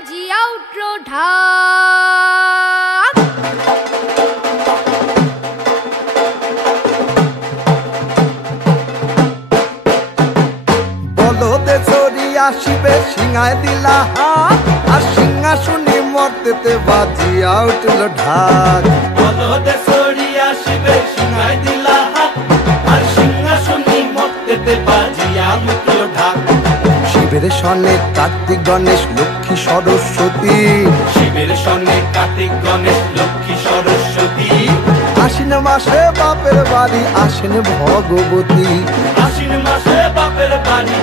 বাজিয়া উঠল ঢাক। বলদে চড়িয়া শিবে সিংহায় দিলা হাত, আর সিংহাসনে মর্তেতে বাজিয়া উঠল ঢাক। বলদে চড়িয়া শিবে সিংহায় দিলা হাত, আর সিংহাসনে মর্তেতে বাজিয়া উঠল ঢাক। শিবের সনে কার্তিক গণেশ লক্ষ্মী সরস্বতী, শিবের সনে কার্তিক গণেশ লক্ষ্মী সরস্বতী। আশ্বিন মাসে বাপের বাড়ি আসেন ভগবতী, আশ্বিন মাসে বাপের বাড়ি